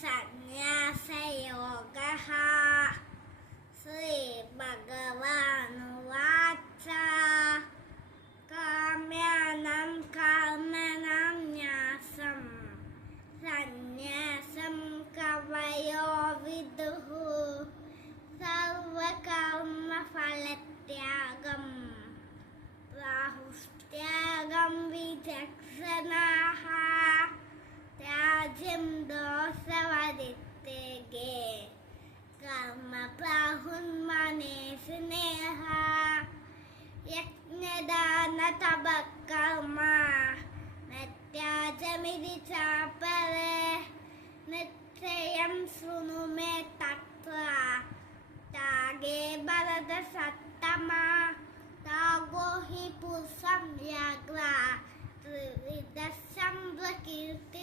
सन्न्यासयोगः श्रीभगवानुवाच काम्यानां कर्मणां न्यासं सन्न्यासं कवयो विदुः सर्वकर्मफलत्यागं प्राहुस्त्यागं विचक्षणाः त्याज्यं दोषवदित्तेगे कर्म प्राहुन्मनेस्नेह यज्ञदानतपःकर्म न त्याज्यमिति चापरे निश्चयं शृणु मे तत्र त्यागे भरतसत्तमा त्यागो हि पुरुषं व्याघ्र त्रिविधः प्रकीर्तितः